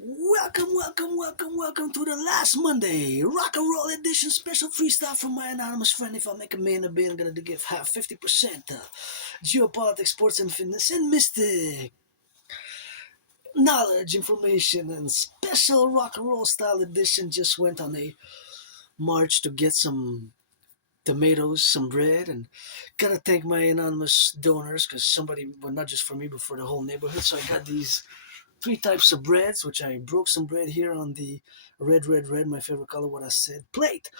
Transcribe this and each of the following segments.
Welcome to the last Monday rock and roll edition special freestyle from my anonymous friend. If I make a man a bit, I'm gonna give half 50%. Geopolitics, sports and fitness, and mystic knowledge, information, and special rock and roll style edition. Just went on a march to get some tomatoes, some bread, and gotta thank my anonymous donors because somebody, well, not just for me, but for the whole neighborhood. So I got these three types of breads, which I broke some bread here on the red, my favorite color, what I said, plate.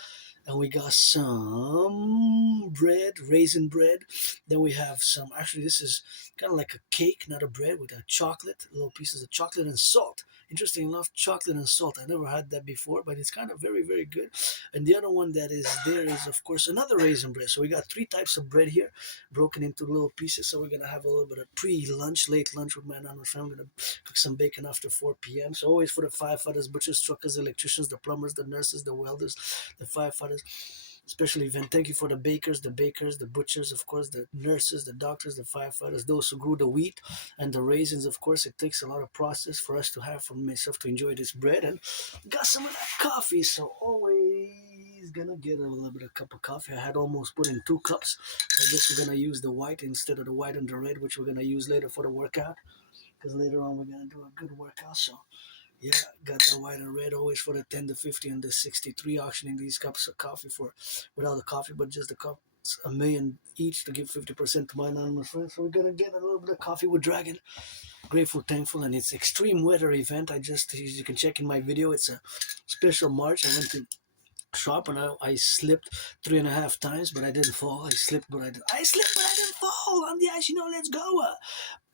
And we got some bread, raisin bread. Then we have some, actually, this is kind of like a cake, not a bread, with a chocolate, little pieces of chocolate and salt. Interesting enough, chocolate and salt. I never had that before, but it's kind of very, very good. And the other one that is there is, of course, another raisin bread. So we got three types of bread here, broken into little pieces. So we're going to have a little bit of pre-lunch, late lunch with my anonymous friend. I'm going to cook some bacon after 4 p.m. So always for the firefighters, butchers, truckers, electricians, the plumbers, the nurses, the welders, the firefighters, special event. Thank you for the bakers, the butchers, of course, the nurses, the doctors, the firefighters, those who grew the wheat and the raisins. Of course, it takes a lot of process for us to have, for myself to enjoy this bread, and got some of that coffee. So always gonna get a little bit of cup of coffee. I had almost put in 2 cups. I guess we're gonna use the white instead of the white and the red, which we're gonna use later for the workout, because later on we're gonna do a good workout. So yeah, got the white and red always for the 10, the 50, and the 63, auctioning these cups of coffee for, without the coffee, but just the cups, a million each to give 50% to my anonymous friends. So we're going to get a little bit of coffee with Dragon. Grateful, thankful, and it's extreme weather event. I just, as you can check in my video, it's a special march. I went to shop and I slipped 3.5 times, but I didn't fall. I slipped, but I didn't fall on the ice. Let's go.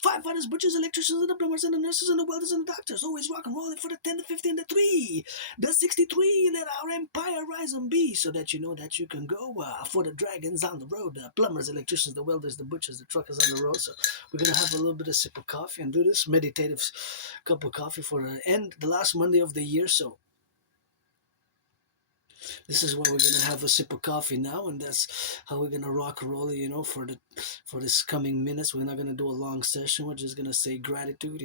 Firefighters, butchers, electricians, and the plumbers, and the nurses, and the welders, and the doctors. Always rock and rolling for the 10, the 50, and the 3. The 63, let our empire rise and be, so that you know that you can go for the dragons on the road. The plumbers, electricians, the welders, the butchers, the truckers on the road. So we're going to have a little bit of sip of coffee and do this meditative cup of coffee for the last Monday of the year. So this is where we're gonna have a sip of coffee now, and that's how we're gonna rock and roll. For this coming minutes, we're not gonna do a long session. We're just gonna say gratitude.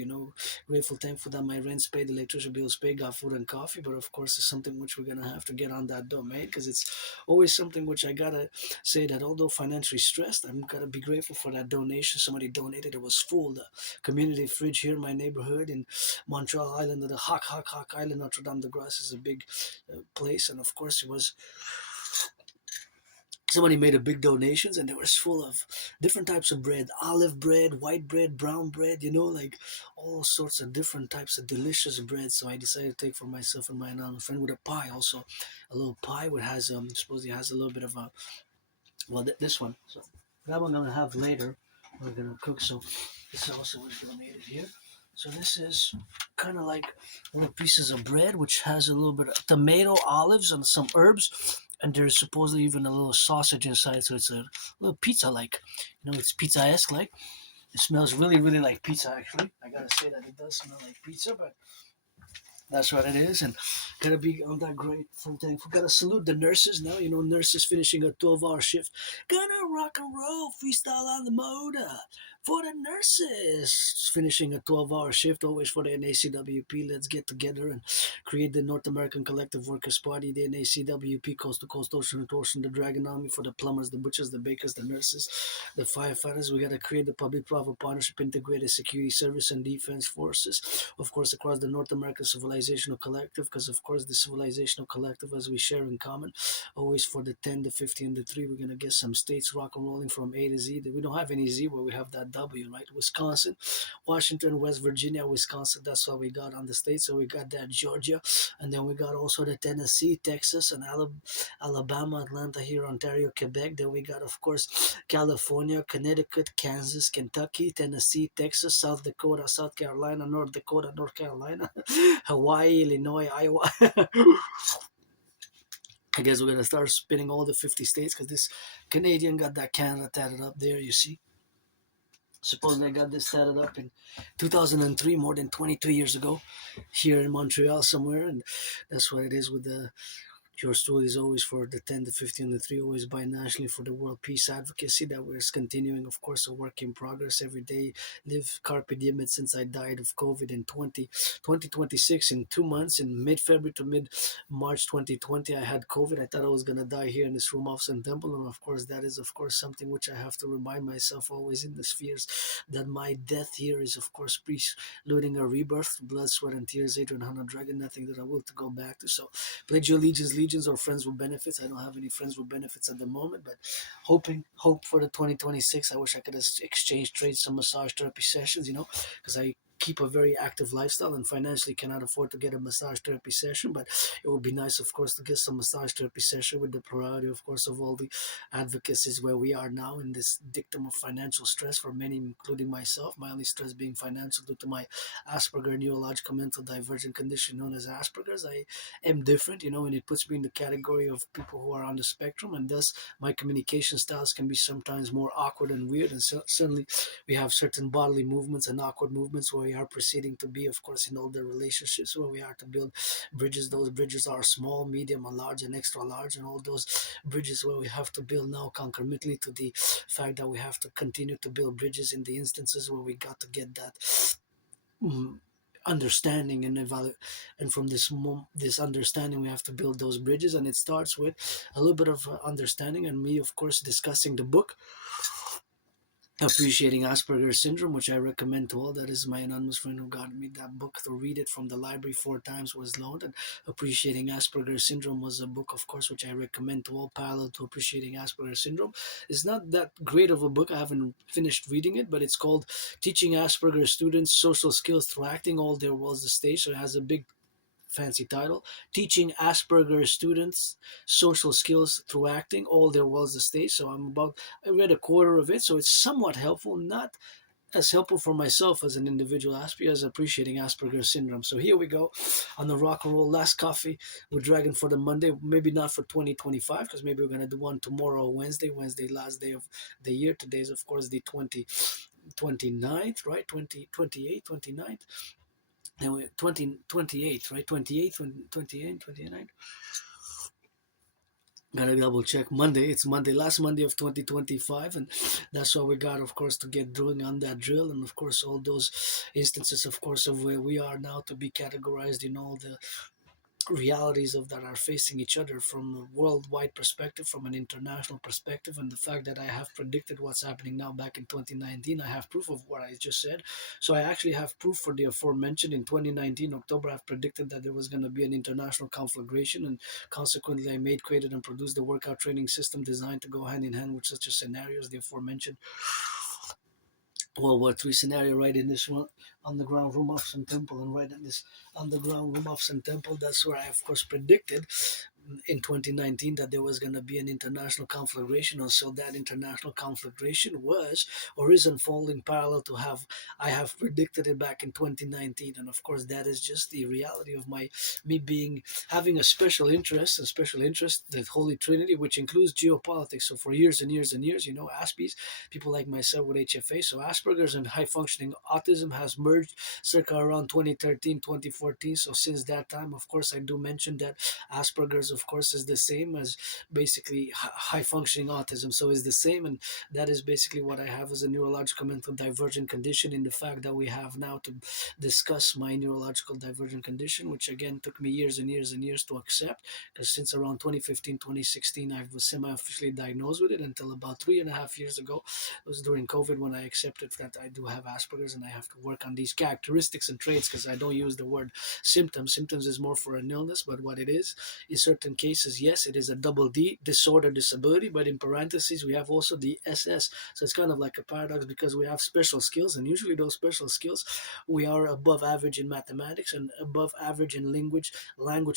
Grateful, thankful that my rent's paid, electricity bills paid, got food and coffee. But of course, it's something which we're gonna have to get on that domain, because it's always something which I gotta say that although financially stressed, I'm gonna be grateful for that donation. Somebody donated. It was full. The community fridge here in my neighborhood in Montreal Island, the Hawk Island, Notre Dame de Grace is a big place, and of course it was somebody made a big donations, and they were full of different types of bread, olive bread, white bread, brown bread, like all sorts of different types of delicious bread. So I decided to take for myself and my another friend with a pie also, a little pie which has supposedly has a little bit of a, well, this one, so that one I'm gonna have later, we're gonna cook. So this also was donated here. So this is kind of like little pieces of bread, which has a little bit of tomato, olives, and some herbs. And there's supposedly even a little sausage inside, so it's a little pizza like. It's pizza-esque like. It smells really, really like pizza, actually. I gotta say that it does smell like pizza, but that's what it is, and gotta be on that great thing. Gotta salute the nurses now. Nurses finishing a 12-hour shift. Gonna rock and roll freestyle on the motor for the nurses finishing a 12-hour shift. Always for the NACWP. Let's get together and create the North American Collective Workers Party. The NACWP, coast to coast, ocean to ocean. The Dragon Army for the plumbers, the butchers, the bakers, the nurses, the firefighters. We gotta create the public-private partnership, integrated security service and defense forces. Of course, across the North American Civilizational Collective, because of course the Civilizational Collective, as we share in common, always for the 10, the 50, and the 3, we're going to get some states rock and rolling from A to Z. We don't have any Z where we have that W, right? Wisconsin, Washington, West Virginia, Wisconsin, that's what we got on the states. So we got that Georgia, and then we got also the Tennessee, Texas, and Alabama, Atlanta here, Ontario, Quebec. Then we got, of course, California, Connecticut, Kansas, Kentucky, Tennessee, Texas, South Dakota, South Carolina, North Dakota, North Carolina, Hawaii, Illinois, Iowa. I guess we're gonna start spinning all the 50 states, because this Canadian got that Canada tatted up there. You see, supposedly I got this tatted up in 2003, more than 23 years ago, here in Montreal somewhere, and that's what it is with the Yours truly is always for the 10, the 15, the 3, always binationally for the world peace advocacy that we're continuing, of course, a work in progress every day. Live carpe diem since I died of COVID in 2026 in 2 months, in mid-February to mid-March 2020. I had COVID. I thought I was going to die here in this room off Sun Temple. And of course, that is, of course, something which I have to remind myself always in the spheres, that my death here is, of course, preluding a rebirth, blood, sweat, and tears, Adrian Hunter Dragon, nothing that I will to go back to. So, pledge your allegiance, legions, or friends with benefits. I don't have any friends with benefits at the moment, but hope for the 2026. I wish I could exchange trade some massage therapy sessions, because I keep a very active lifestyle and financially cannot afford to get a massage therapy session, but it would be nice, of course, to get some massage therapy session with the priority, of course, of all the advocacies where we are now in this dictum of financial stress for many, including myself. My only stress being financial due to my Asperger neurological mental divergent condition known as Asperger's. I am different, and it puts me in the category of people who are on the spectrum, and thus my communication styles can be sometimes more awkward and weird. And certainly, we have certain bodily movements and awkward movements where we are proceeding to be, of course, in all the relationships where we are to build bridges. Those bridges are small, medium, and large, and extra large, and all those bridges where we have to build now concomitantly to the fact that we have to continue to build bridges in the instances where we got to get that mm, understanding and evaluate, and from this understanding we have to build those bridges, and it starts with a little bit of understanding and me, of course, discussing the book Appreciating Asperger's Syndrome, which I recommend to all. That is my anonymous friend who got me that book to read it from the library 4 times, was loaned. And Appreciating Asperger's Syndrome was a book, of course, which I recommend to all, parallel to Appreciating Asperger's Syndrome. It's not that great of a book. I haven't finished reading it, but it's called Teaching Asperger's Students Social Skills Through Acting All Their Worlds the Stage. So it has a big fancy title, Teaching Asperger's Students Social Skills Through Acting All Their Worlds the Stage. So I read a quarter of it, so it's somewhat helpful, not as helpful for myself as an individual Aspie as Appreciating Asperger's Syndrome. So here we go on the rock and roll last coffee with Dragon for the Monday. Maybe not for 2025, because maybe we're going to do one tomorrow, Wednesday, last day of the year. Today is, of course, the 29th, right? 28th, 29th. And 2028, right? 28, 28, 29. Gotta double check. Monday, it's Monday, last Monday of 2025, and that's why we got, of course, to get drilling on that drill, and of course, all those instances, of course, of where we are now to be categorized in all the realities of that are facing each other from a worldwide perspective, from an international perspective, and the fact that I have predicted what's happening now back in 2019. I have proof of what I just said. So I actually have proof for the aforementioned. In 2019 October, I've predicted that there was going to be an international conflagration, and consequently I made, created, and produced the workout training system designed to go hand in hand with such a scenario as the aforementioned World War III scenario, right in this one underground room of Sun Temple, and right in this underground room of Sun Temple, that's where I, of course, predicted in 2019 that there was going to be an international conflagration. And so that international conflagration was or is unfolding parallel to have I have predicted it back in 2019. And of course, that is just the reality of me being having a special interest, the Holy Trinity, which includes geopolitics. So for years and years and years, Aspies, people like myself with HFA. So Asperger's and high functioning autism has merged circa around 2013, 2014. So since that time, of course, I do mention that Asperger's, of course, is the same as basically high functioning autism. So it's the same, and that is basically what I have as a neurological mental divergent condition. In the fact that we have now to discuss my neurological divergent condition, which again took me years and years and years to accept, because since around 2015, 2016, I was semi-officially diagnosed with it until about 3.5 years ago. It was during COVID when I accepted that I do have Asperger's and I have to work on these characteristics and traits, because I don't use the word symptoms. Symptoms is more for an illness, but what it is in certain cases, yes, it is a double D, disorder, disability, but in parentheses, we have also the SS. So it's kind of like a paradox, because we have special skills, and usually those special skills, we are above average in mathematics and above average in language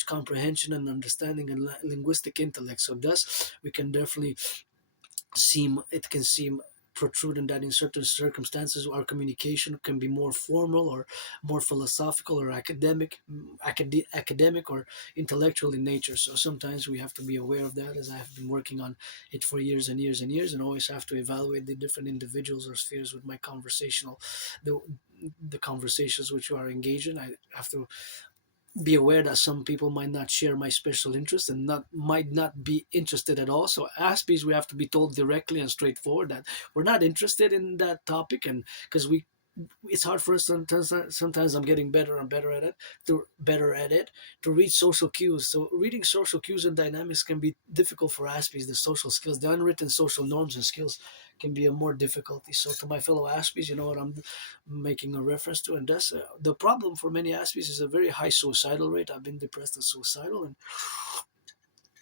comprehension and understanding, and linguistic intellect. So thus, we can definitely it can seem protruding that in certain circumstances our communication can be more formal or more philosophical or academic or intellectual in nature. So sometimes we have to be aware of that, as I have been working on it for years and years and years, and always have to evaluate the different individuals or spheres with my conversational the conversations which you are engaged in. I have to be aware that some people might not share my special interest and not might not be interested at all. So Aspies, we have to be told directly and straightforward that we're not interested in that topic, and because we it's hard for us sometimes. Sometimes I'm getting better and better at it to read social cues. So reading social cues and dynamics can be difficult for Aspies. The social skills, the unwritten social norms and skills, can be a more difficulty. So to my fellow Aspies, you know what I'm making a reference to, and that's the problem for many Aspies is a very high suicidal rate. I've been depressed and suicidal, and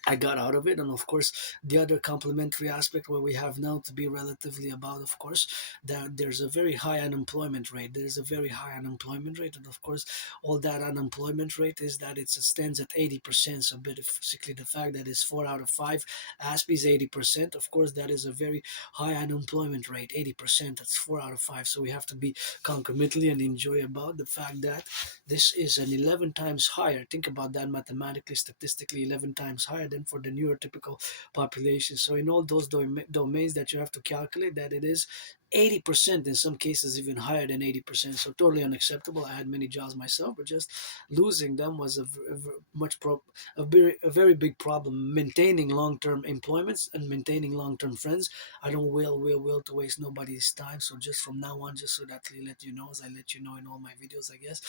I got out of it. And of course, the other complementary aspect where we have now to be relatively about, of course, that there's a very high unemployment rate. There's a very high unemployment rate. And of course, all that unemployment rate is that it stands at 80%. So basically, the fact that it's 4 out of 5 Aspies 80%, of course, that is a very high unemployment rate. 80%, that's 4 out of 5. So we have to be concomitantly and enjoy about the fact that this is an 11 times higher. Think about that mathematically, statistically, 11 times higher than for the neurotypical population. So in all those domains that you have to calculate, that it is 80%, in some cases even higher than 80%. So totally unacceptable. I had many jobs myself, but just losing them was a very big problem. Maintaining long-term employments and maintaining long-term friends. I don't will to waste nobody's time. So just from now on, just so that I let you know, as I let you know in all my videos, I guess,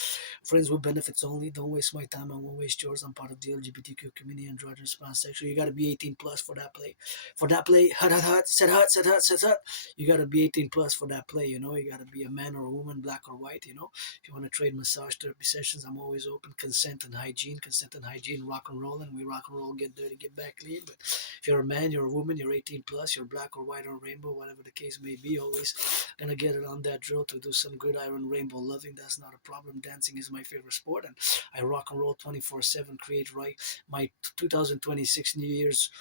friends with benefits only. Don't waste my time. I won't waste yours. I'm part of the LGBTQ community, androgynous, pansexual. You got to be 18 plus for that play. For that play, hut hut hut, set hut. You got to be 18 plus for that play. You know, you got to be a man or a woman, black or white. You know, if you want to trade massage therapy sessions, I'm always open. Consent and hygiene, rock and roll, and we rock and roll, get dirty, get back clean. But if you're a man, you're a woman, you're 18 plus, you're black or white or rainbow, whatever the case may be, always gonna get it on that drill to do some good iron rainbow loving. That's not a problem. Dancing is my favorite sport, and I rock and roll 24/7. Create right. My 2026 New Year's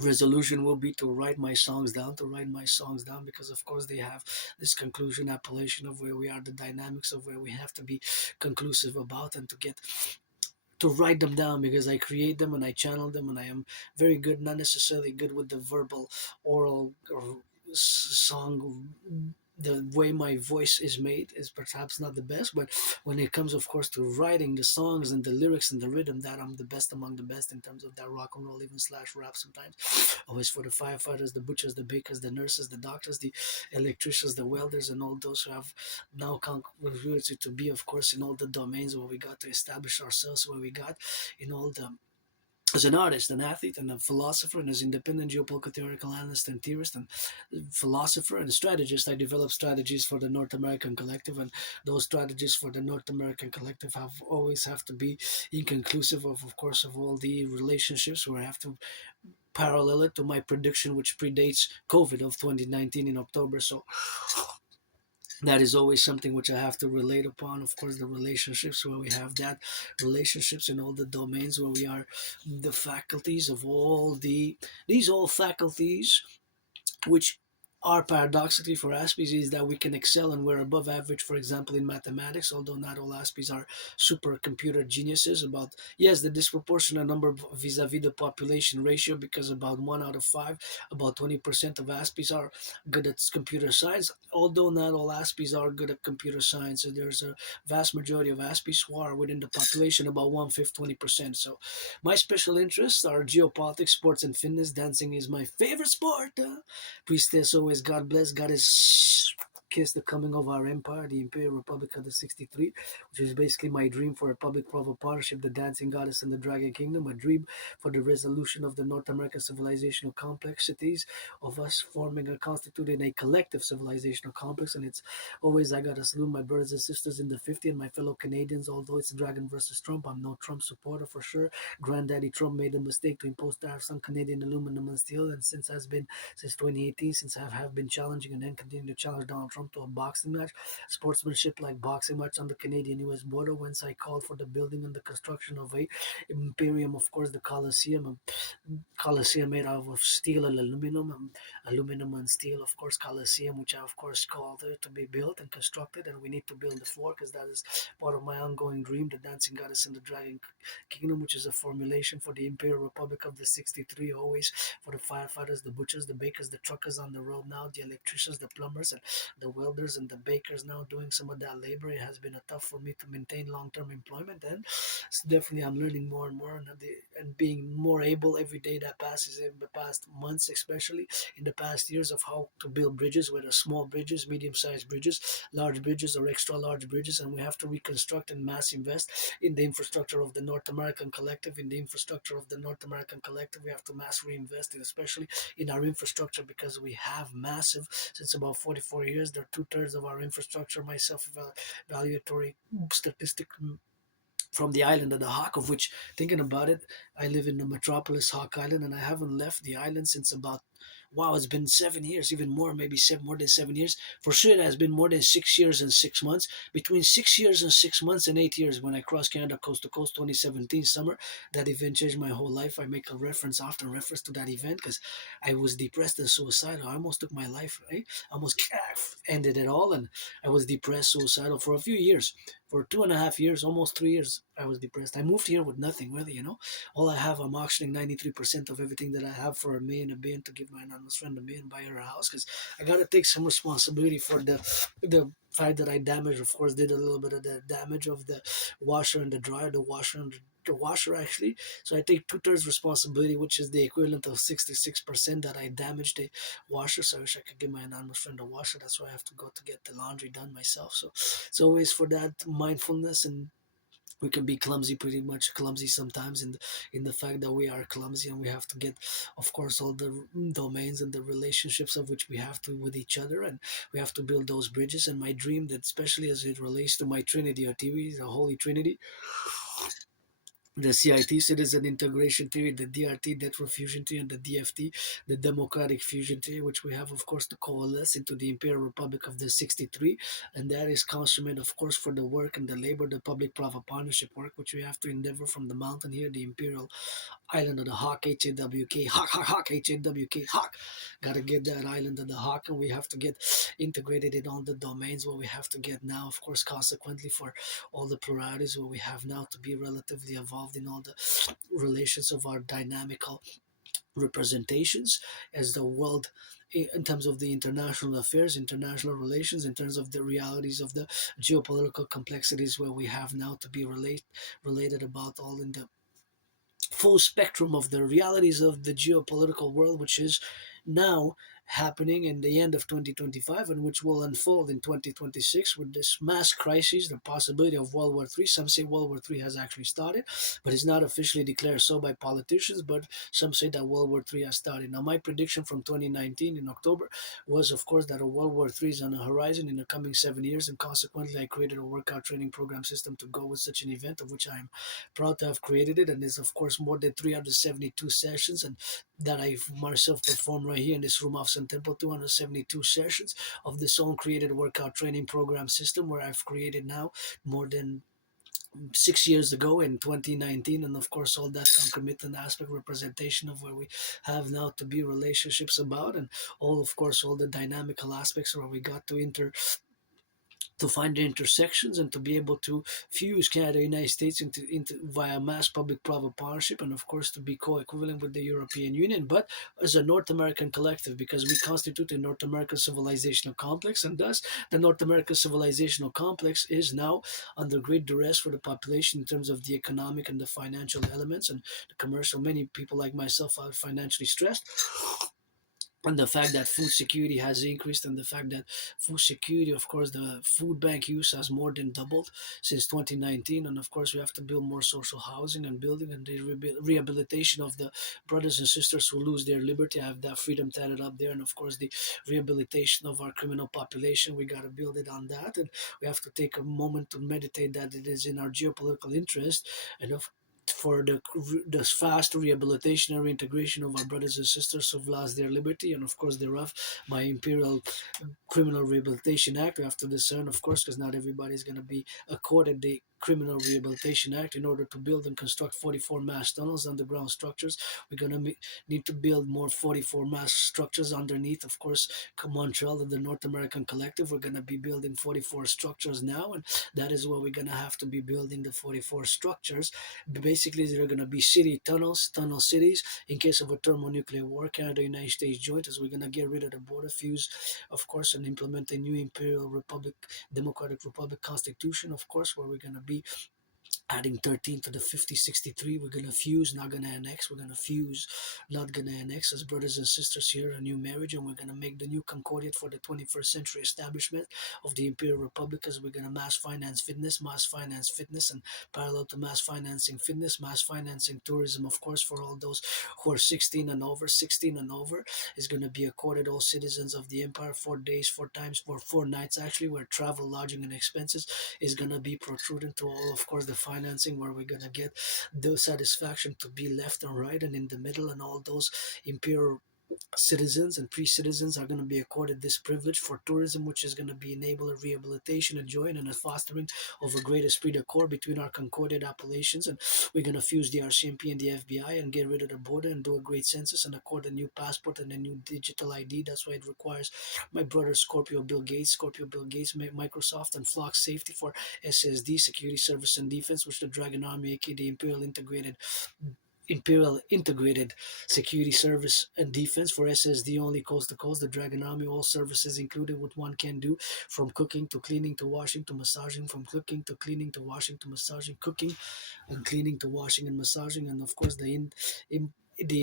resolution will be to write my songs down, because of course they have this conclusion appellation of where we are, the dynamics of where we have to be conclusive about, and to get to write them down, because I create them and I channel them, and I am very good, not necessarily good with the verbal oral or song. The way my voice is made is perhaps not the best, but when it comes, of course, to writing the songs and the lyrics and the rhythm, that I'm the best among the best in terms of that rock and roll, even slash rap sometimes. Always for the firefighters, the butchers, the bakers, the nurses, the doctors, the electricians, the welders, and all those who have now contributed to be, of course, in all the domains where we got to establish ourselves, where we got in all the as an artist, an athlete, and a philosopher, and as independent geopolitical theoretical analyst and theorist and philosopher and strategist, I develop strategies for the North American Collective, and those strategies for the North American Collective have always have to be inconclusive of course, of all the relationships where I have to parallel it to my prediction, which predates COVID of 2019 in October. So that is always something which I have to relate upon. Of course, the relationships where we have that, relationships in all the domains where we are the faculties of all these all faculties, which are paradoxically for Aspies is that we can excel and we're above average, for example, in mathematics, although not all Aspies are supercomputer geniuses. About, yes, the disproportionate number vis-a-vis the population ratio, because about 1 out of 5, about 20% of Aspies are good at computer science, although not all Aspies are good at computer science. So there's a vast majority of Aspies who are within the population, about 1/5, 20%. So my special interests are geopolitics, sports, and fitness. Dancing is my favorite sport. Priestess always God bless, God is kiss the coming of our empire, the Imperial Republic of the 63, which is basically my dream for a public-private partnership, the dancing goddess and the dragon kingdom, a dream for the resolution of the North American civilizational complexities, of us forming a constituting a collective civilizational complex. And it's always, I gotta salute my brothers and sisters in the 50 and my fellow Canadians, although it's Dragon versus Trump. I'm no Trump supporter for sure. Granddaddy Trump made a mistake to impose tariffs on Canadian aluminum and steel, and since 2018, since I have been challenging and then continue to challenge Donald Trump to a boxing match, sportsmanship like boxing match on the Canadian-US border, whence I called for the building and the construction of a Imperium, of course, the Coliseum made out of steel and aluminum and steel, of course, Coliseum, which I, of course, called to be built and constructed, and we need to build the floor because that is part of my ongoing dream, the dancing goddess and the dragon kingdom, which is a formulation for the Imperial Republic of the 63, always for the firefighters, the butchers, the bakers, the truckers on the road now, the electricians, the plumbers, and the welders and the bakers now doing some of that labor. It has been a tough for me to maintain long-term employment, and it's definitely I'm learning more and more, and being more able every day that passes, in the past months, especially in the past years, of how to build bridges, whether small bridges, medium-sized bridges, large bridges, or extra large bridges. And we have to reconstruct and mass invest in the infrastructure of the North American collective. In the infrastructure of the North American collective, we have to mass reinvest in, especially in our infrastructure, because we have massive, since about 44 years, they're two-thirds of our infrastructure. Myself evaluatory statistic from the island of the Hawk, of which, thinking about it, I live in the metropolis Hawk Island, and I haven't left the island since about, wow, it's been 7 years, even more, maybe seven, more than 7 years. For sure, it has been more than 6 years and 6 months. Between 6 years and 6 months and 8 years, when I crossed Canada coast to coast 2017 summer, that event changed my whole life. I make a reference, often reference to that event, because I was depressed and suicidal. I almost took my life, right? I almost ended it all, and I was depressed, suicidal for a few years. For 2.5 years, almost 3 years, I was depressed. I moved here with nothing, really. All I have, I'm auctioning 93% of everything that I have for a million to give my anonymous friend a million, buy her a house, because I got to take some responsibility for the fact that I damaged, of course, did a little bit of the damage of the washer and the dryer, the washer and the washer actually. So I take two-thirds responsibility, which is the equivalent of 66% that I damaged the washer. So I wish I could give my anonymous friend a washer. That's why I have to go to get the laundry done myself. So it's always for that mindfulness, and we can be clumsy, pretty much clumsy sometimes, in the fact that we are clumsy, and we have to get, of course, all the domains and the relationships of which we have to with each other, and we have to build those bridges. And my dream, that especially as it relates to my Trinity or TV, the Holy Trinity, the CIT, Citizen Integration Theory, the DRT, Network Fusion Theory, and the DFT, the Democratic Fusion Theory, which we have, of course, to coalesce into the Imperial Republic of the 63. And that is consummate, of course, for the work and the labor, the public-private partnership work, which we have to endeavor from the mountain here, the Imperial Island of the Hawk, HAWK, Hawk, Hawk, Hawk, HAWK, Hawk. Got to get that island of the Hawk, and we have to get integrated in all the domains where we have to get now, of course, consequently, for all the pluralities where we have now to be relatively evolved in all the relations of our dynamical representations as the world, in terms of the international affairs, international relations, in terms of the realities of the geopolitical complexities where we have now to be related about all in the full spectrum of the realities of the geopolitical world, which is now happening in the end of 2025, and which will unfold in 2026 with this mass crisis, the possibility of World War III. Some say World War III has actually started, but it's not officially declared so by politicians, but some say that World War III has started. Now, my prediction from 2019 in October was, of course, that a World War III is on the horizon in the coming 7 years, and consequently, I created a workout training program system to go with such an event, of which I'm proud to have created it. And there's, of course, more than 372 sessions, and that I myself perform right here in this room of Sun Temple, 272 sessions of this own created workout training program system, where I've created now more than 6 years ago in 2019. And of course, all that concomitant aspect representation of where we have now to be relationships about, and all, of course, all the dynamical aspects where we got to find the intersections and to be able to fuse Canada and United States into via mass public-private partnership, and of course to be co-equivalent with the European Union, but as a North American collective, because we constitute a North American civilizational complex, and thus the North American civilizational complex is now under great duress for the population in terms of the economic and the financial elements and the commercial. Many people like myself are financially stressed, and the fact that food security has increased, and the fact that food security, of course, the food bank use has more than doubled since 2019. And of course, we have to build more social housing and building, and the rehabilitation of the brothers and sisters who lose their liberty, have that freedom tatted up there. And of course, the rehabilitation of our criminal population, we got to build it on that. And we have to take a moment to meditate that it is in our geopolitical interest, and of for the fast rehabilitation and reintegration of our brothers and sisters who've lost their liberty, and of course thereof my Imperial Criminal Rehabilitation Act. We have to discern, of course, because not everybody is going to be accorded the Criminal Rehabilitation Act in order to build and construct 44 mass tunnels, underground structures. We're going to need to build more 44 mass structures underneath, of course, Montreal and the North American Collective. We're going to be building 44 structures now, and that is what we're going to have to be building the 44 structures. Basically, they're going to be city tunnels, tunnel cities, in case of a thermonuclear war, Canada, United States joint, as we're going to get rid of the border fuse, of course, and implement a new Imperial Republic, Democratic Republic Constitution, of course, where we're going to be adding 13 to the 5063. We're going to fuse, not going to annex. We're going to fuse, not going to annex, as brothers and sisters here, a new marriage, and we're going to make the new concordiate for the 21st century establishment of the Imperial Republic, as we're going to mass finance fitness, and parallel to mass financing fitness, mass financing tourism, of course, for all those who are 16 and over. 16 and over is going to be accorded all citizens of the empire 4 days, 4 times, for 4 nights actually, where travel, lodging, and expenses is going to be protruding to all, of course, the financing, where we're going to get the satisfaction to be left and right and in the middle, and all those imperial citizens and pre-citizens are going to be accorded this privilege for tourism, which is going to be enable a rehabilitation, a joy, and a fostering of a great esprit de corps between our concorded appellations. And we're going to fuse the RCMP and the FBI and get rid of the border and do a great census and accord a new passport and a new digital ID. That's why it requires my brother Scorpio Bill Gates, Microsoft, and Flock Safety for SSD, Security Service and Defense, which the Dragon Army, aka the Imperial Integrated Security Service and Defense for SSD only, coast to coast. The Dragon Army, all services included, what one can do, from cooking to cleaning to washing to massaging, from cooking to cleaning to washing to massaging, cooking and cleaning to washing and massaging, and of course the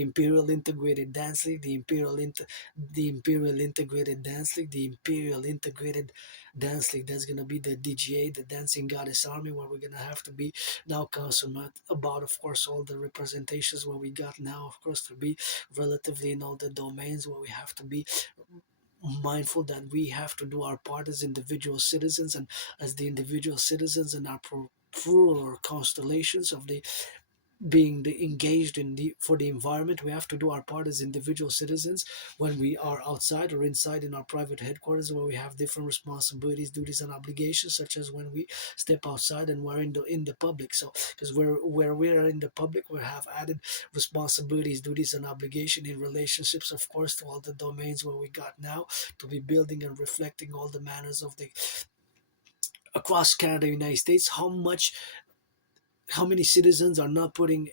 Imperial Integrated Dance League, the Imperial Integrated Dance League, the Imperial Integrated Dance League. That's gonna be the DGA, the Dancing Goddess Army, where we're gonna have to be now consummate about, of course, all the representations where we got now, of course, to be relatively in all the domains where we have to be mindful that we have to do our part as individual citizens, and as the individual citizens in our plural constellations of the being engaged in the for the environment. We have to do our part as individual citizens when we are outside or inside in our private headquarters, where we have different responsibilities, duties, and obligations, such as when we step outside and we're in the public. So because where we are in the public, we have added responsibilities, duties, and obligation in relationships, of course, to all the domains where we got now to be building and reflecting all the manners of the across Canada, United States. How many citizens are not putting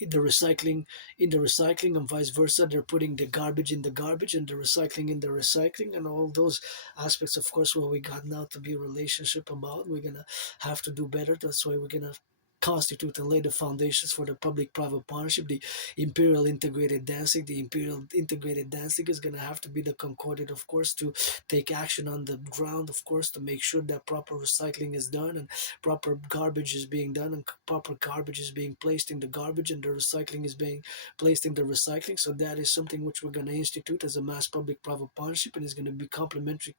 the recycling in the recycling, and vice versa? They're putting the garbage in the garbage and the recycling in the recycling, and all those aspects, of course, where we got now to be a relationship about. We're gonna have to do better. That's why we're gonna constitute and lay the foundations for the public-private partnership, the Imperial Integrated Dance League. The Imperial Integrated Dance League is going to have to be the concordat, of course, to take action on the ground, of course, to make sure that proper recycling is done and proper garbage is being done and proper garbage is being placed in the garbage and the recycling is being placed in the recycling. So that is something which we're going to institute as a mass public-private partnership, and is going to be complementary,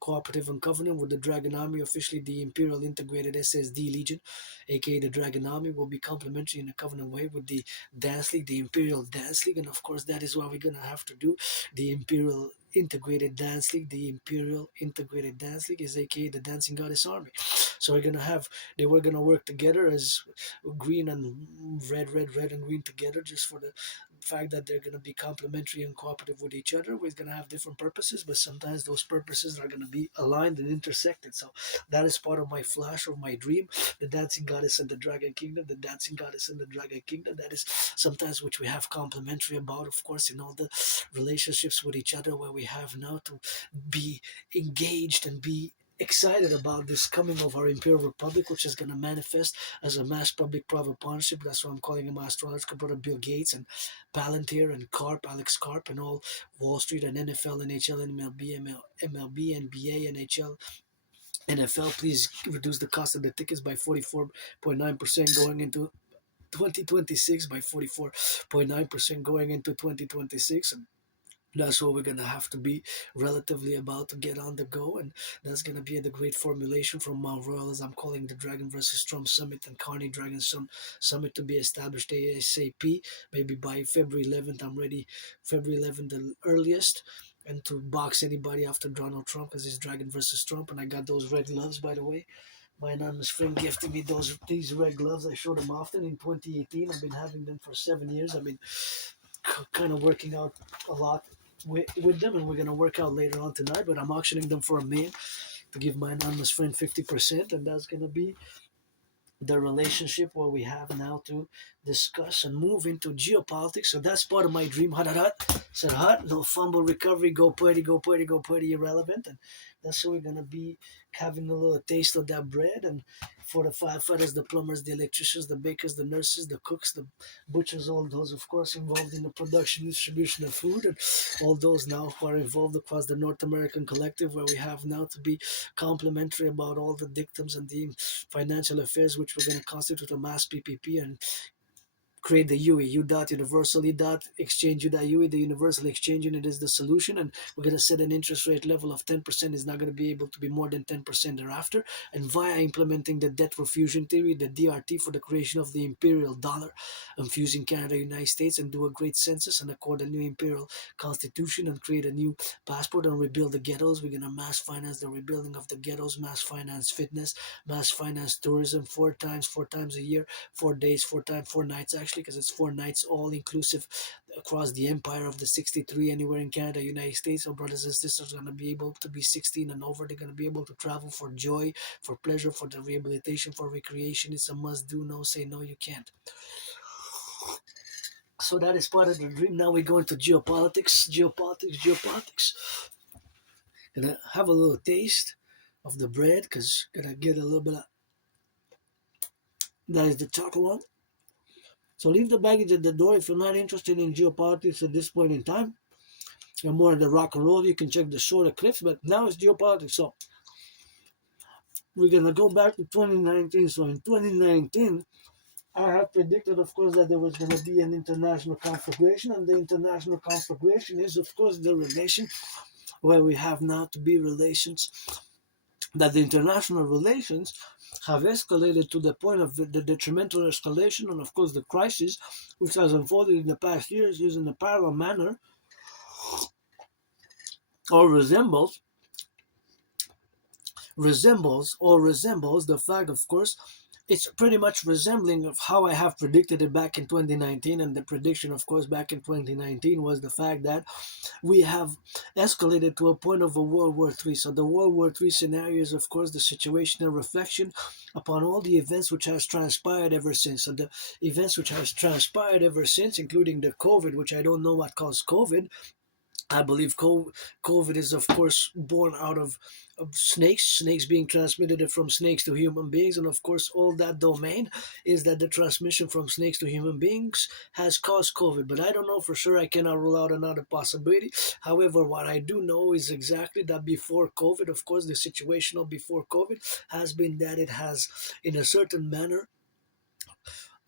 cooperative, and covenant with the Dragon Army, officially the Imperial Integrated SSD Legion, aka the Dragon Army, will be complementary in a covenant way with the Dance League, the Imperial Dance League, and of course that is what we're gonna have to do. The Imperial Integrated Dance League, the Imperial Integrated Dance League is aka the Dancing Goddess Army. So they were gonna work together as green and red and green together, just for the fact that they're gonna be complementary and cooperative with each other. We're gonna have different purposes, but sometimes those purposes are gonna be aligned and intersected. So that is part of my flash of my dream, the dancing goddess and the dragon kingdom, the dancing goddess and the dragon kingdom. That is sometimes which we have complementary about, of course, in all the relationships with each other, where we have now to be engaged and be excited about this coming of our Imperial Republic, which is going to manifest as a mass public-private partnership. That's what I'm calling him, my astrological brother Bill Gates and Palantir and Alex Karp, and all Wall Street and NFL, NHL, MLB, NBA, NHL, NFL. Please reduce the cost of the tickets by 44.9% going into 2026, by 44.9% going into 2026. And that's what we're gonna have to be relatively about to get on the go, and that's gonna be the great formulation from Mount Royal, as I'm calling the Dragon versus Trump Summit and Carney Dragon Summit, to be established ASAP. Maybe by February 11th, I'm ready. February 11th, the earliest, and to box anybody after Donald Trump, as his Dragon versus Trump. And I got those red gloves, by the way. My anonymous friend gifted me these red gloves. I show them often in 2018. I've been having them for 7 years. I've been kind of working out a lot with them, and we're gonna work out later on tonight. But I'm auctioning them for a million to give my anonymous friend 50%, and that's gonna be the relationship where we have now to discuss and move into geopolitics. So that's part of my dream. Hot, hot, hot. Said hot, no fumble recovery, go putty, go putty, go putty, irrelevant. And that's what we're going to be having a little taste of that bread. And for the firefighters, the plumbers, the electricians, the bakers, the nurses, the cooks, the butchers, all those, of course, involved in the production, distribution of food, and all those now who are involved across the North American collective, where we have now to be complimentary about all the dictums and the financial affairs, which we're going to constitute a mass PPP and create the UE, U dot universal, E dot exchange, U dot UE, the universal exchange unit is the solution. And we're going to set an interest rate level of 10%, is not going to be able to be more than 10% thereafter. And via implementing the debt refusion theory, the DRT, for the creation of the imperial dollar, infusing Canada, United States, and do a great census and accord a new imperial constitution and create a new passport and rebuild the ghettos. We're going to mass finance the rebuilding of the ghettos, mass finance fitness, mass finance tourism, four times a year, 4 days, 4 nights actually, because it's 4 nights all inclusive across the empire of the 63, anywhere in Canada, United States. Our brothers and sisters are going to be able to be 16 and over. They're going to be able to travel for joy, for pleasure, for the rehabilitation, for recreation. It's a must do. No, say no, you can't. So that is part of the dream. Now we go into geopolitics, geopolitics. Gonna have a little taste of the bread, because gonna get a little bit of, that is the chocolate one. So leave the baggage at the door if you're not interested in geopolitics at this point in time. You're more in the rock and roll. You can check the shorter clips, but now it's geopolitics. So we're gonna go back to 2019. So in 2019, I have predicted, of course, that there was going to be an international conflagration, and the international conflagration is, of course, the relation where we have now to be relations, that the international relations have escalated to the point of the detrimental escalation, and of course the crisis which has unfolded in the past years is in a parallel manner, or resembles the fact, of course, it's pretty much resembling of how I have predicted it back in 2019. And the prediction, of course, back in 2019 was the fact that we have escalated to a point of a World War III. So the World War III scenario is, of course, the situational reflection upon all the events which has transpired ever since. So the events which has transpired ever since, including the COVID, which I don't know what caused COVID. I believe COVID is, of course, born out of snakes being transmitted from snakes to human beings. And, of course, all that domain is that the transmission from snakes to human beings has caused COVID. But I don't know for sure. I cannot rule out another possibility. However, what I do know is exactly that before COVID, of course, the situational before COVID has been that it has, in a certain manner,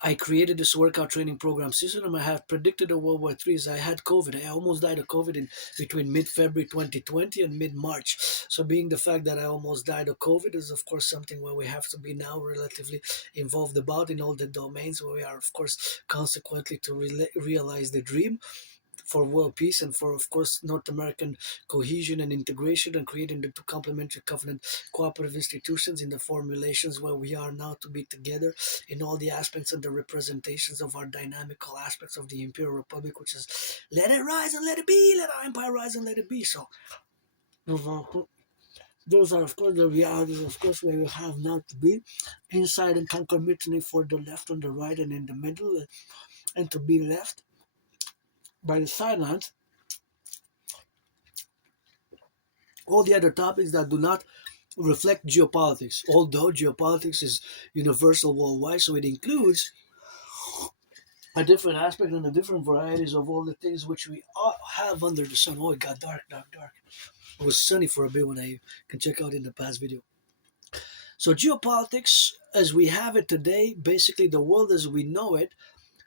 I created this workout training program system. I have predicted a World War III as I had COVID. I almost died of COVID in between mid-February 2020 and mid-March. So being the fact that I almost died of COVID is, of course, something where we have to be now relatively involved about in all the domains where we are, of course, consequently to realize the dream for world peace and for, of course, North American cohesion and integration, and creating the two complementary covenant cooperative institutions in the formulations where we are now to be together in all the aspects and the representations of our dynamical aspects of the Imperial Republic, which is let it rise and let it be, let our empire rise and let it be. So those are, of course, the realities, of course, where you have now to be inside and concomitantly for the left and the right and in the middle, and to be left by the sidelines all the other topics that do not reflect geopolitics, although geopolitics is universal worldwide, so it includes a different aspect and a different varieties of all the things which we have under the sun. Oh, it got dark, dark, dark. It was sunny for a bit when I can check out in the past video. So geopolitics, as we have it today, basically the world as we know it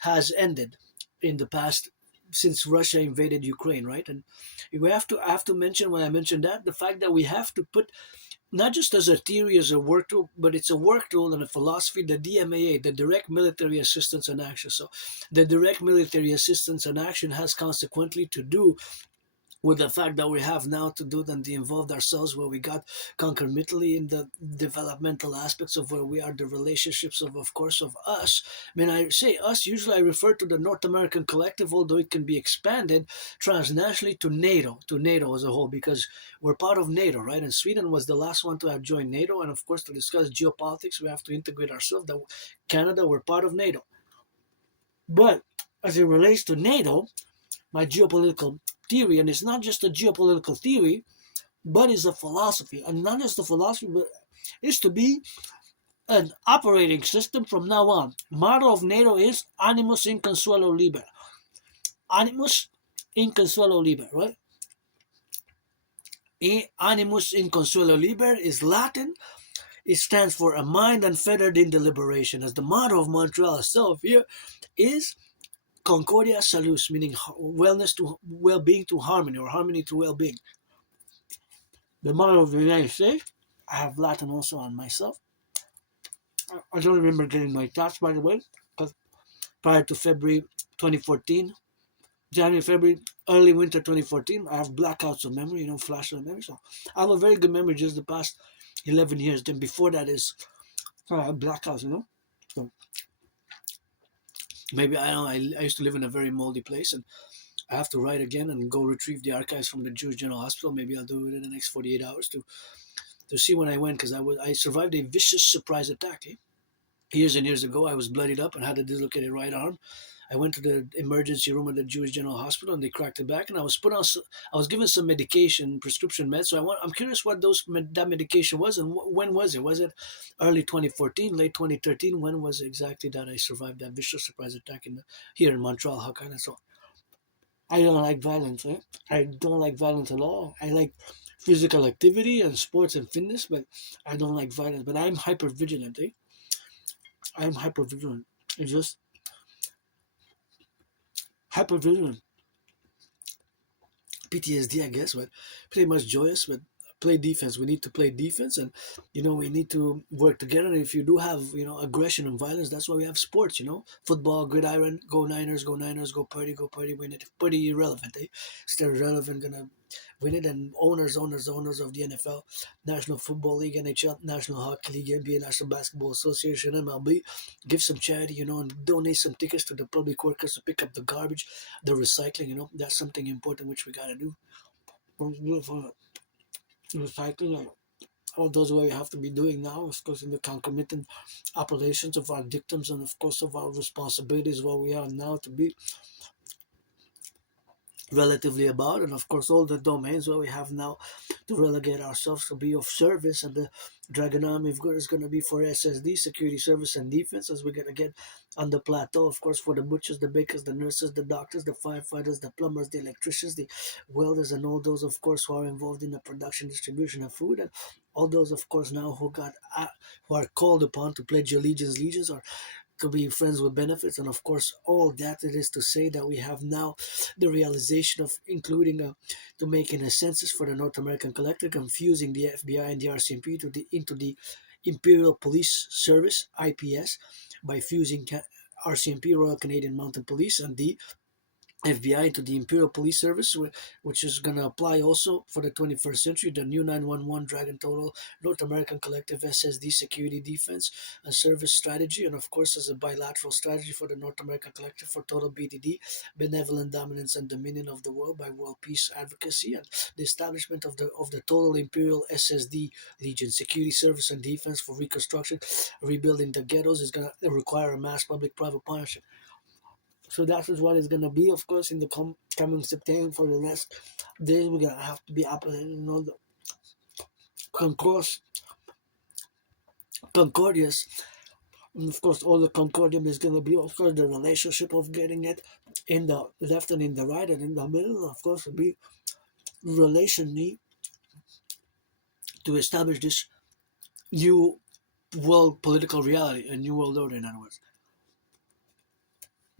has ended in the past since Russia invaded Ukraine, right? And we have to mention, when I mentioned that, the fact that we have to put not just as a theory, as a work tool, but it's a work tool and a philosophy, the DMAA, the direct military assistance and action. So the direct military assistance and action has consequently to do with the fact that we have now to do and involved ourselves where we got concomitantly in the developmental aspects of where we are, the relationships of course of us. When I say us, usually I refer to the North American collective, although it can be expanded transnationally to NATO as a whole, because we're part of NATO, right? And Sweden was the last one to have joined NATO, and of course to discuss geopolitics we have to integrate ourselves that Canada, we're part of NATO. But as it relates to NATO, my geopolitical theory, and it's not just a geopolitical theory, but it's a philosophy, and not just a philosophy, but it's to be an operating system from now on. Motto of NATO is animus in consuelo liber. Animus in consuelo liber, right? Animus in consuelo liber is Latin. It stands for a mind unfettered in deliberation. As the motto of Montreal itself here is Concordia Salus, meaning wellness to well-being to harmony, or harmony to well-being. The motto of the United States, I have Latin also on myself. I don't remember getting my thoughts, by the way, because prior to February 2014, January, February, early winter 2014, I have blackouts of memory, flashes of memory. So I have a very good memory just the past 11 years. Then before that is blackouts. So maybe I don't know, I used to live in a very moldy place, and I have to write again and go retrieve the archives from the Jewish General Hospital. Maybe I'll do it in the next 48 hours to see when I went, because I survived a vicious surprise attack. Years and years ago, I was bloodied up and had a dislocated right arm. I went to the emergency room at the Jewish General Hospital, and they cracked it back, and I was put on. I was given some medication, prescription meds. So I'm curious what that medication was, and when was it? Was it early 2014, late 2013? When was it exactly that I survived that vicious surprise attack here in Montreal? How kind of so? I don't like violence. I don't like violence at all. I like physical activity and sports and fitness, but I don't like violence. But I'm hyper vigilant. I'm hyper vigilant. It's just hyper vigilant. PTSD, I guess, but pretty much joyous. But play defense. We need to play defense, and we need to work together. And if you do have aggression and violence, that's why we have sports. Football, gridiron, go Niners, go Niners, go Purdy, win it. Purdy irrelevant, eh? Still relevant, gonna win it. And owners of the NFL, National Football League, NHL, National Hockey League, NBA, National Basketball Association, MLB, give some charity, and donate some tickets to the public workers to pick up the garbage, the recycling. That's something important which we gotta do. For recycling, all those what we have to be doing now, of course, in the concomitant operations of our victims, and of course of our responsibilities, what we are now to be relatively about, and of course all the domains where we have now to relegate ourselves to be of service. And the Dragonomy is going to be for SSD, security, service, and defense, as we're going to get on the plateau, of course, for the butchers, the bakers, the nurses, the doctors, the firefighters, the plumbers, the electricians, the welders, and all those, of course, who are involved in the production, distribution of food, and all those, of course, now who are called upon to pledge allegiance, or to be friends with benefits. And of course all that it is to say that we have now the realization of including to making a census for the North American collective, confusing the FBI and the RCMP into the Imperial Police Service, IPS, by fusing RCMP, Royal Canadian Mounted Police, and the FBI to the Imperial Police Service, which is going to apply also for the 21st century. The new 911 Dragon Total North American Collective SSD Security Defense and Service Strategy, and of course as a bilateral strategy for the North American Collective for total BDD, benevolent dominance and dominion of the world by world peace advocacy, and the establishment of the total Imperial SSD Legion Security Service and Defense for reconstruction, rebuilding the ghettos is going to require a mass public-private partnership. So that is what it's going to be, of course, in the coming September. For the next days, we're going to have to be operating on the Concordias. And of course, all the Concordium is going to be, of course, the relationship of getting it in the left and in the right and in the middle, of course, will be relationally to establish this new world political reality, a new world order, in other words.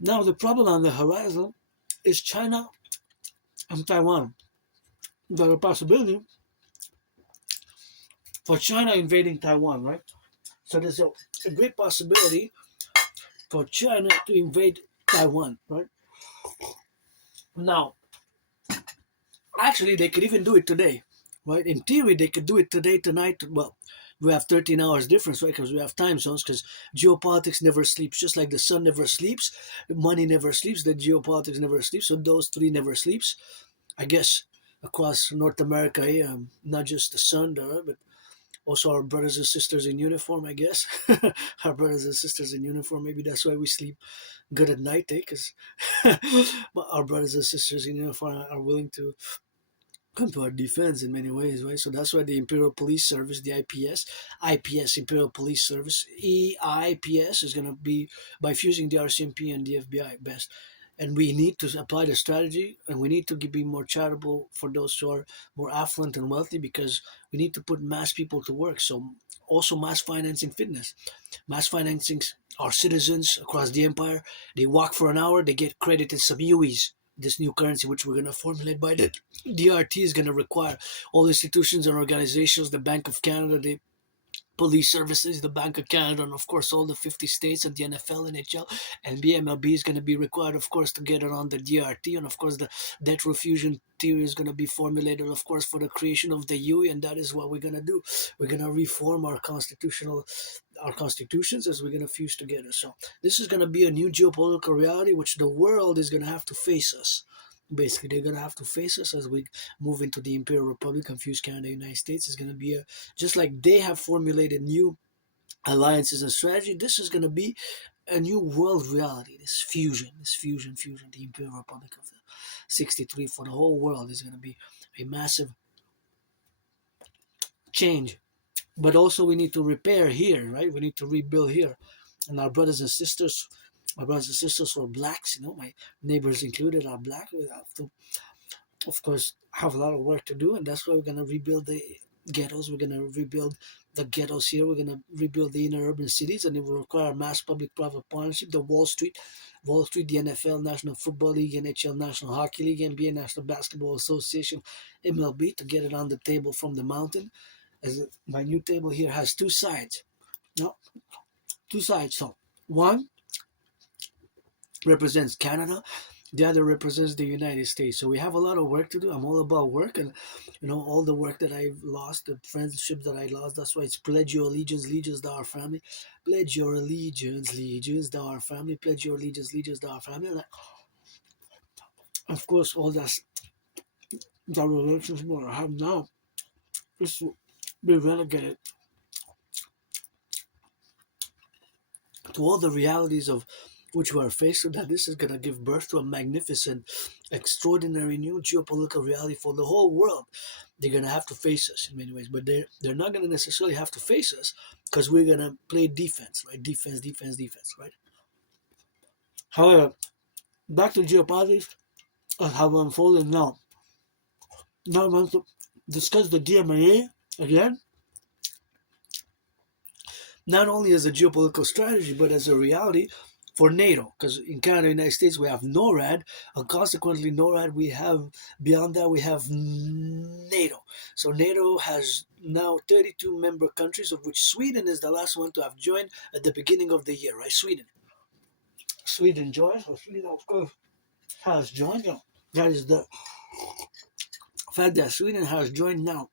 Now, the problem on the horizon is China and Taiwan. There's a possibility for China invading Taiwan, right? So there's a great possibility for China to invade Taiwan, right? Now, Actually, they could even do it today, right? In theory, they could do it today, tonight. Well, we have 13 hours difference, right? Because we have time zones. Because geopolitics never sleeps, just like the sun never sleeps, money never sleeps, the geopolitics never sleeps. So those three never sleeps. I guess across North America, not just the sun, but also our brothers and sisters in uniform. I guess our brothers and sisters in uniform. Maybe that's why we sleep good at night, because our brothers and sisters in uniform are willing to come to our defense in many ways, right? So that's why the Imperial Police Service, the IPS, Imperial Police Service, EIPS is going to be by fusing the RCMP and the FBI best. And we need to apply the strategy, and we need to be more charitable for those who are more affluent and wealthy, because we need to put mass people to work. So also mass financing fitness, mass financing our citizens across the empire. They walk for an hour, they get credited some UEs, this new currency which we're going to formulate by the DRT is going to require all institutions and organizations, the Bank of Canada, the police services, the Bank of Canada, and of course all the 50 states and the NFL, NHL, and BMLB is going to be required, of course, to get around the DRT, and of course the debt refusion theory is going to be formulated, of course, for the creation of the UE, and that is what we're going to do. We're going to reform our constitutions as we're going to fuse together. So this is going to be a new geopolitical reality which the world is going to have to face us. Basically, they're going to have to face us as we move into the Imperial Republic and fuse Canada, United States. Is going to be a, just like they have formulated new alliances and strategy. This is going to be a new world reality. Fusion. The Imperial Republic of the 63 for the whole world is going to be a massive change. But also, we need to repair here, right? We need to rebuild here, and our brothers and sisters. My brothers and sisters who are blacks, my neighbors included, are black. We have to, of course, have a lot of work to do, and that's why we're going to rebuild the ghettos. We're going to rebuild the ghettos here. We're going to rebuild the inner urban cities, and it will require mass public-private partnership. The Wall Street, the NFL, National Football League, NHL, National Hockey League, NBA, National Basketball Association, MLB, to get it on the table from the mountain. As my new table here has two sides. No, two sides. So one represents Canada, the other represents the United States. So we have a lot of work to do. I'm all about work, and all the work that I've lost, the friendships that I lost. That's why it's pledge your allegiance, allegiance to our family. Pledge your allegiance, allegiance to our family. Pledge your allegiance, allegiance to our family. And of course, all that the relationship that I have now is to be relegated to all the realities of which we are faced with, that this is going to give birth to a magnificent, extraordinary new geopolitical reality for the whole world. They're going to have to face us in many ways, but they're not going to necessarily have to face us, because we're going to play defense, right? Defense, right? However, back to geopolitics, how it unfolded now. Now I want to discuss the DMA again, not only as a geopolitical strategy, but as a reality for NATO. Because in Canada, United States, we have NORAD, and consequently, NORAD, we have, beyond that, we have NATO. So NATO has now 32 member countries, of which Sweden is the last one to have joined at the beginning of the year, right? Sweden joined, so Sweden, of course, has joined. That is the fact that Sweden has joined now.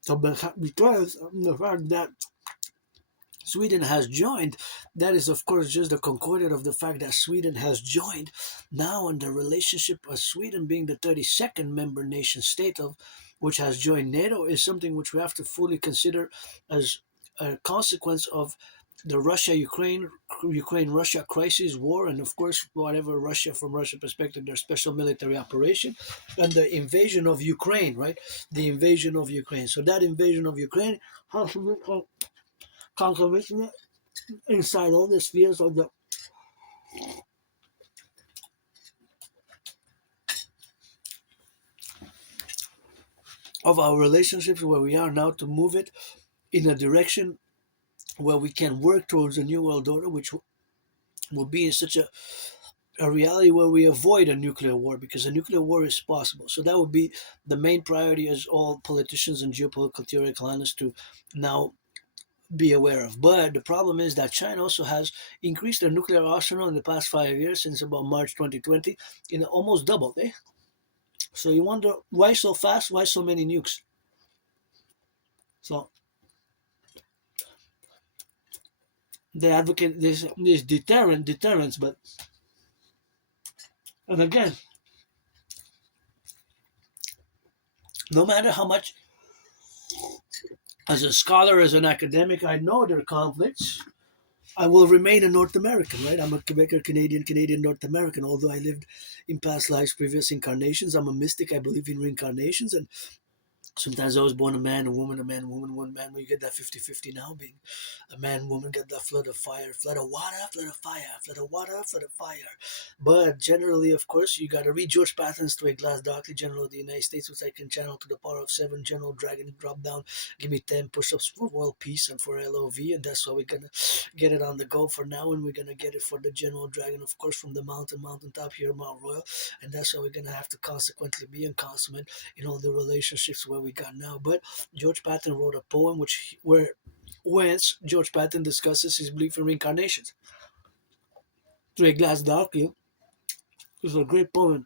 So because of the fact that Sweden has joined, that is, of course, just the concordant of the fact that Sweden has joined now, and the relationship of Sweden being the 32nd member nation state of which has joined NATO is something which we have to fully consider as a consequence of the Russia crisis, war, and of course, whatever Russia, from Russia perspective, their special military operation, and the invasion of Ukraine, right? The invasion of Ukraine. So that invasion of Ukraine has to be conservation inside all the spheres of our relationships, where we are now, to move it in a direction where we can work towards a new world order, which will be in such a reality where we avoid a nuclear war, because a nuclear war is possible. So that would be the main priority, as all politicians and geopolitical theoretical analysts to now be aware of. But the problem is that China also has increased their nuclear arsenal in the past 5 years, since about March 2020, in almost doubled. So you wonder why so fast, why so many nukes? So they advocate this deterrence, but and again, no matter how much as a scholar, as an academic, I know there are conflicts. I will remain a North American, right? I'm a Quebecer, Canadian North American. Although I lived in past lives, previous incarnations, I'm a mystic. I believe in reincarnations, and sometimes I was born a man, a woman, a man, woman, one man. Well, you get that 50-50 now, being a man, woman, get that flood of fire, flood of water, flood of fire, flood of water, flood of fire. But generally, of course, you got to read George Patton's To a Glass Darkly, General of the United States, which I can channel to the power of 7, General Dragon, drop down, give me 10 push-ups for world peace and for LOV, and that's how we're going to get it on the go for now, and we're going to get it for the General Dragon, of course, from the mountaintop here, Mount Royal, and that's how we're going to have to consequently be and consummate in all the relationships where we got now. But George Patton wrote a poem whence George Patton discusses his belief in reincarnations. To a Glass Darkly is a great poem.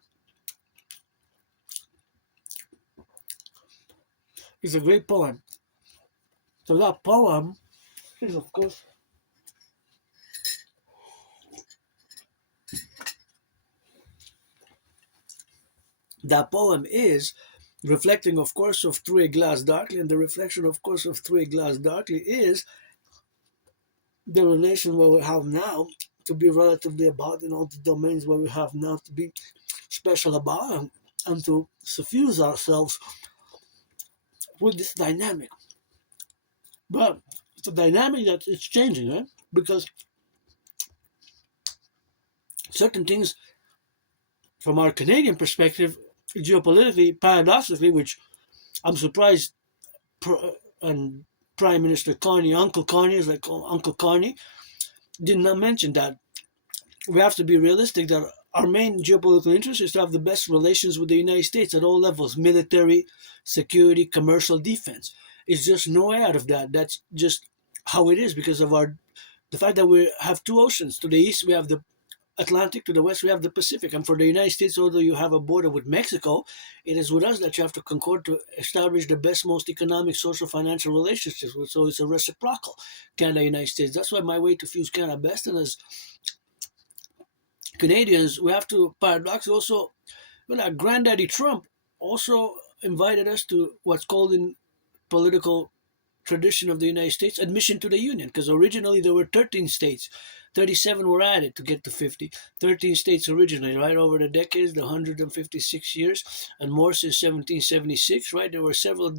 It's a great poem. So that poem is, of course, that poem is reflecting, of course, of Through a Glass Darkly, and the reflection, of course, of Through a Glass Darkly is the relation where we have now to be relatively about in all the domains where we have now to be special about and to suffuse ourselves with this dynamic. But it's a dynamic that it's changing, right? Because certain things from our Canadian perspective, geopolitically, paradoxically, which I'm surprised, and Prime Minister Carney, Uncle Carney, is like Uncle Carney, did not mention that we have to be realistic that our main geopolitical interest is to have the best relations with the United States at all levels, military, security, commercial, defense. It's just no way out of that. That's just how it is because of the fact that we have two oceans. To the east, we have the Atlantic, to the west, we have the Pacific. And for the United States, although you have a border with Mexico, it is with us that you have to concord to establish the best, most economic, social, financial relationships. So it's a reciprocal Canada, United States. That's why my way to fuse Canada best. And as Canadians, we have to paradox also, Granddaddy Trump also invited us to what's called in political tradition of the United States admission to the Union, because originally there were 13 states. 37 were added to get to 50. 13 states originally, right, over the decades, the 156 years, and more since 1776, right? There were several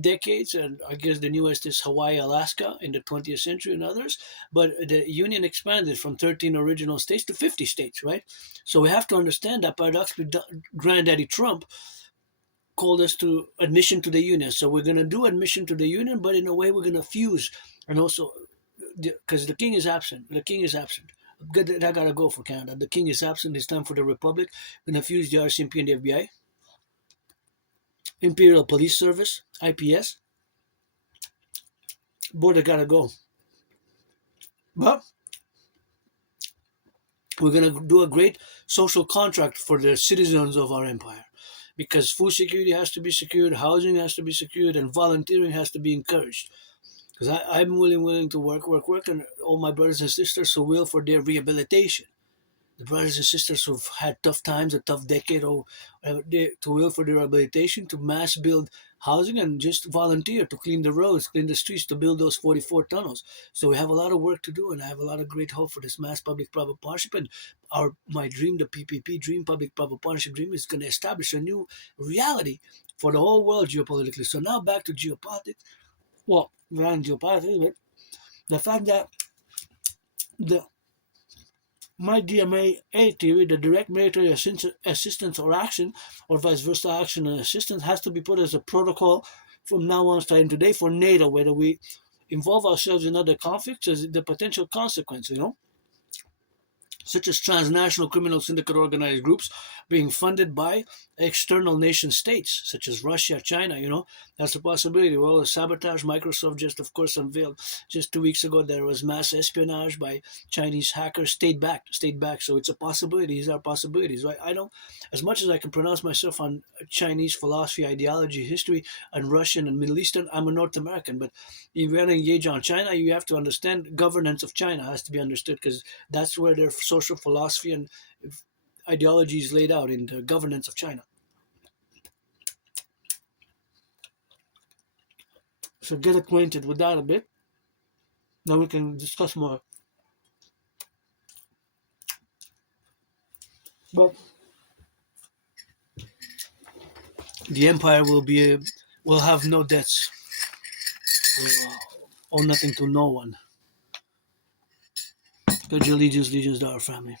decades, and I guess the newest is Hawaii, Alaska in the 20th century and others. But the Union expanded from 13 original states to 50 states, right? So we have to understand that paradoxically, Granddaddy Trump called us to admission to the Union. So we're going to do admission to the Union, but in a way we're going to fuse. And also, because the king is absent. The king is absent. That got to go for Canada. The king is absent. It's time for the Republic. We're going to fuse the RCMP and the FBI. Imperial Police Service, IPS. Border got to go. But we're going to do a great social contract for the citizens of our empire. Because food security has to be secured, housing has to be secured, and volunteering has to be encouraged. Because I'm willing to work, and all my brothers and sisters who will for their rehabilitation. The brothers and sisters who've had tough times, a tough decade, or to will for their rehabilitation, to mass build housing and just volunteer to clean the roads, clean the streets, to build those 44 tunnels. So we have a lot of work to do, and I have a lot of great hope for this mass public-private partnership. And my dream, the PPP dream, public-private partnership dream, is going to establish a new reality for the whole world geopolitically. So now back to geopolitics. Well, around geopolitics, but the fact that my DMA theory, the direct military assistance or action, or vice versa, action and assistance, has to be put as a protocol from now on, starting today, for NATO, whether we involve ourselves in other conflicts as the potential consequence, such as transnational criminal syndicate organized groups being funded by external nation states, such as Russia, China. That's a possibility. Well, sabotage, Microsoft just, of course, unveiled just 2 weeks ago there was mass espionage by Chinese hackers, state-backed. So it's a possibility. These are possibilities, right? I don't, as much as I can pronounce myself on Chinese philosophy, ideology, history, and Russian and Middle Eastern, I'm a North American. But if you want to engage on China, you have to understand governance of China has to be understood because that's where their social philosophy and ideology is laid out in the governance of China. So get acquainted with that a bit. Then we can discuss more. But the empire will have no debts. Will owe nothing to no one. Pledge allegiance to our family.